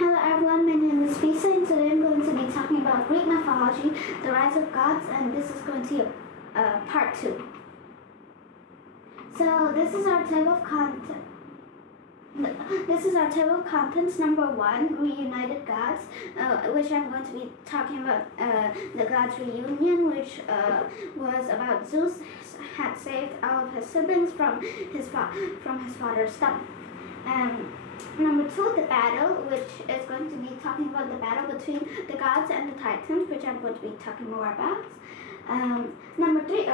Hello everyone, my name is Lisa and today I'm going to be talking about Greek mythology, the rise of gods, and this is going to be part 2. So this is our table of contents. This is our table of contents. Number 1, reunited gods, which I'm going to be talking about the gods' reunion, which was about Zeus had saved all of his siblings from his father's stomach. Number 2, the battle, which is going to be talking about the battle between the gods and the Titans, which I'm going to be talking more about. Number 3,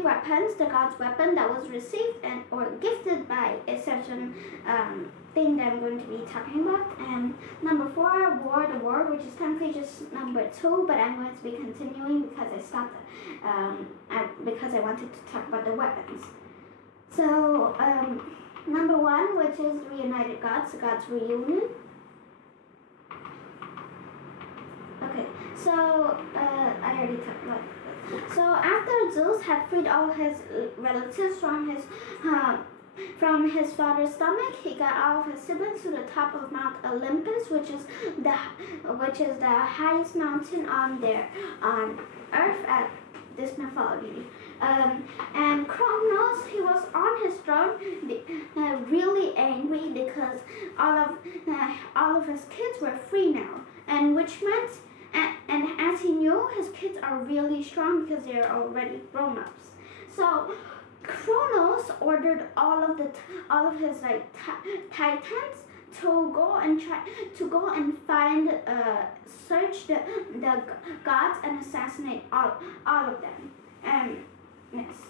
weapons, the god's weapon that was received or gifted by a certain thing that I'm going to be talking about. And number 4, the war, which is technically just number 2, but I'm going to be continuing because I stopped because I wanted to talk about the weapons. So, number 1, which is reunited gods, the gods' reunion. Okay, so I already talked about it. So after Zeus had freed all his relatives from his father's stomach, he got all of his siblings to the top of Mount Olympus, which is the highest mountain on Earth at this mythology. And Kronos, he was on his throne, really angry because all of his kids were free now, and which meant, and as he knew, his kids are really strong because they are already grown-ups. So Kronos ordered all of his titans to go and search the gods and assassinate all of them. And yes.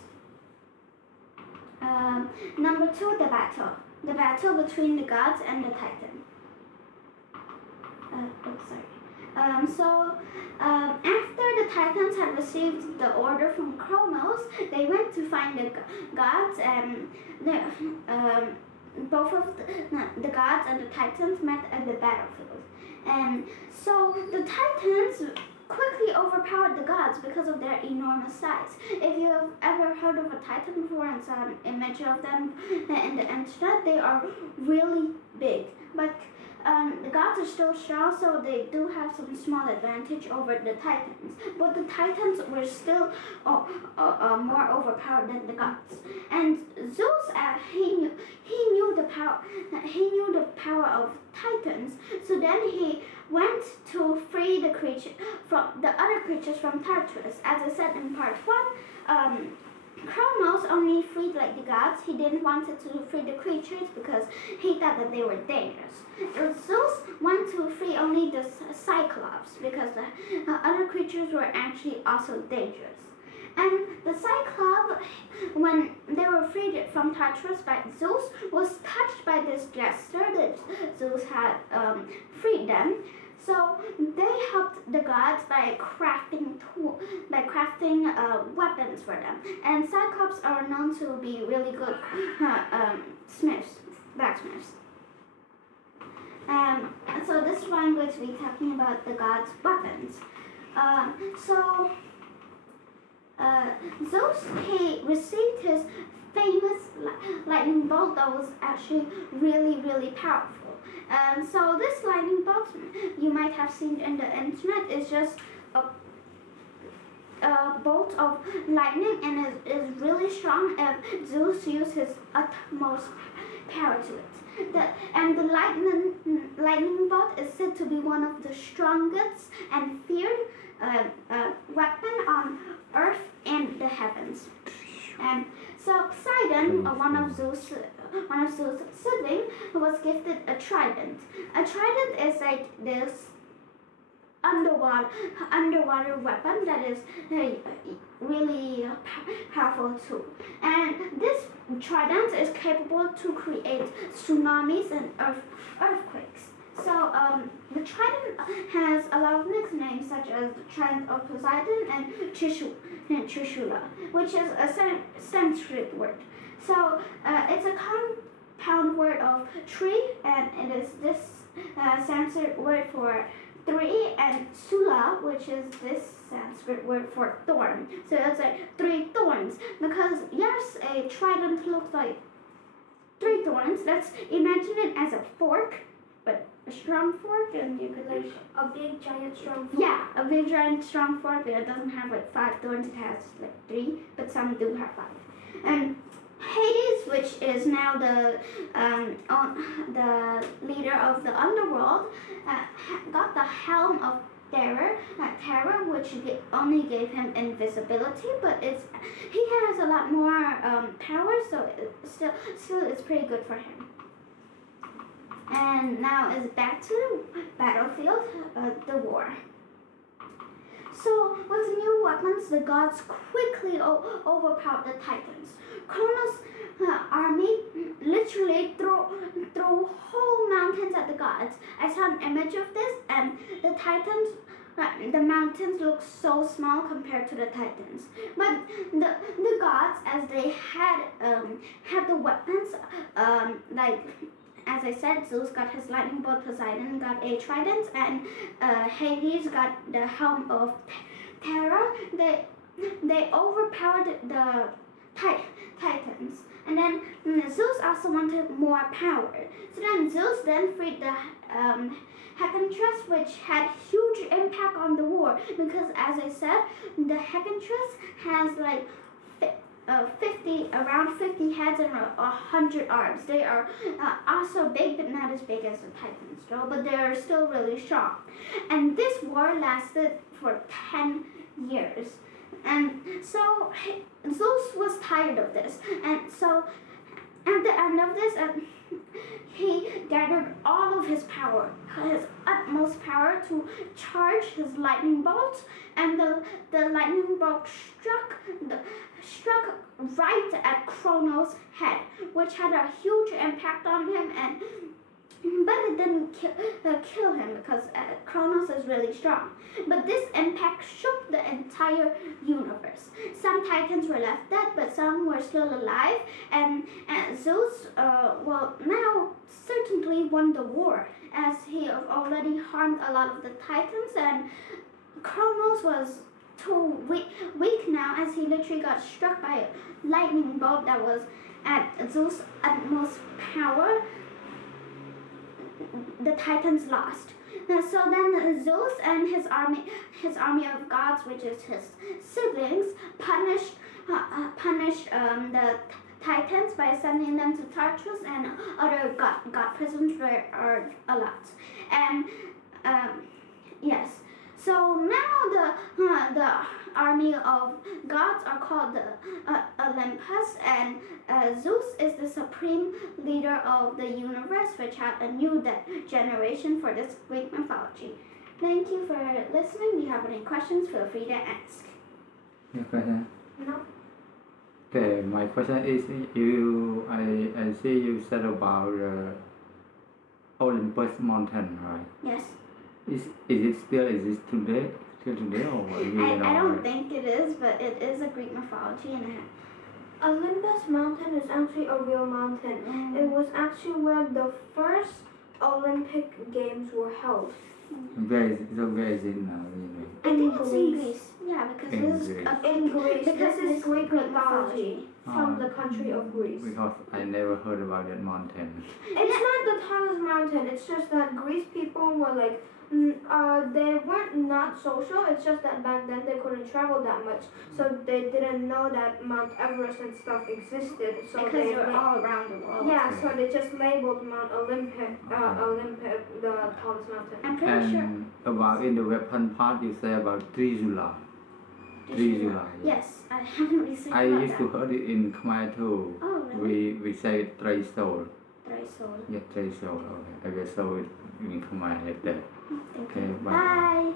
Number 2, the battle between the gods and the Titan. After the Titans had received the order from Kronos, they went to find the gods, and both of the gods and the Titans met at the battlefield. And so the Titans quickly overpowered the gods because of their enormous size. If you have ever heard of a Titan before and saw an image of them in the internet, they are really big. But the gods are still strong, so they do have some small advantage over the Titans. But the Titans were still more overpowered than the gods. And Zeus, he knew the power of Titans. So then he went to free the other creatures from Tartarus. As I said in part 1, Kronos only freed the gods. He didn't want to free the creatures because he thought that they were dangerous. Zeus went to free only the Cyclops because the other creatures were actually also dangerous. And the Cyclops, when they were freed from Tartarus by Zeus, was touched by this jester that Zeus had freed them. So they helped the gods by crafting weapons for them. And Cyclops are known to be really good blacksmiths. So this is why I'm going to be talking about the gods' weapons. Zeus, he received his famous lightning bolt that was actually really, really powerful. So this lightning bolt you might have seen in the internet is just a bolt of lightning, and is really strong, and Zeus used his utmost power to it. The lightning bolt is said to be one of the strongest and feared weapon on Earth and the heavens. And so Poseidon, one of Zeus' siblings, was gifted a trident. A trident is like this underwater weapon that is really powerful too. And this trident is capable to create tsunamis and earthquakes. So the trident has a lot of nicknames, such as the Trident of Poseidon and Trishula, which is a Sanskrit word. So it's a compound word of tree, and it is this Sanskrit word for 3, and Sula, which is this Sanskrit word for thorn. So it's like 3 thorns, because yes, a trident looks like 3 thorns. Let's imagine it as a fork, but a strong fork, and you could Like a big giant strong fork. yeah, a big giant strong fork. It doesn't have like 5 thorns; it has like 3, but some do have 5. And Hades, which is now the leader of the underworld, got the helm of terror, which only gave him invisibility, but he has a lot more power, so still it's pretty good for him. And now it's back to the battlefield, the war. So with new weapons, the gods quickly overpowered the Titans. Kronos' army literally threw whole mountains at the gods. I saw an image of this, and the mountains look so small compared to the Titans. But the gods, as they had the weapons, like as I said, Zeus got his lightning bolt, Poseidon got a trident, and Hades got the helm of terror. They overpowered the Titans, and then Zeus also wanted more power. So then Zeus freed the Hecatrix, which had huge impact on the war, because as I said, the Hecatrix has like around 50 heads and 100 arms. They are also big, but not as big as the Titans, though, but they are still really strong. And this war lasted for 10 years. And so Zeus was tired of this. And so at the end of this, he gathered all of his power, his utmost power, to charge his lightning bolt, and the lightning bolt struck right at Kronos' head, which had a huge impact on him, but it didn't kill him because Kronos is really strong. But this impact shook the entire universe. Some Titans were left dead, but some were still alive, and Zeus, now certainly won the war, as he already harmed a lot of the Titans, and Kronos was too weak now, as he literally got struck by a lightning bolt that was at Zeus' utmost power. The Titans lost. So then Zeus and his army of gods, which is his siblings, punished the Titans by sending them to Tartarus and other god prisons where are a lot. And yes. So now the army of gods are called the Olympus, and Zeus is the supreme leader of the universe, which had a new generation for this Greek mythology. Thank you for listening. If you have any questions, feel free to ask. Your question? No. Okay, my question is, I see you said about Olympus mountain, right? Yes. Is it still exist today? Till today, or I don't think it is, but it is a Greek mythology, and Olympus mountain is actually a real mountain. It was actually where the first Olympic Games were held. Where is it now? I think it's in Greece. Yeah, because In Greece. This is Greek mythology from the country of Greece. Because I never heard about that mountain. It's not the tallest mountain. It's just that Greece people were like, they weren't not social. It's just that back then they couldn't travel that much, so they didn't know that Mount Everest and stuff existed. So because they were all around the world. Yeah, so they just labeled Mount Olympic, the tallest mountain. I'm pretty sure. About in the weapon part, you say about Trisula. Trisula. Yes, I haven't researched I about used to heard it in Khmer too. Oh, really? We say Trisol. Trisol. Yeah, Trisol. Okay, I will show it in Khmer later. Thank Okay, you. bye. Bye.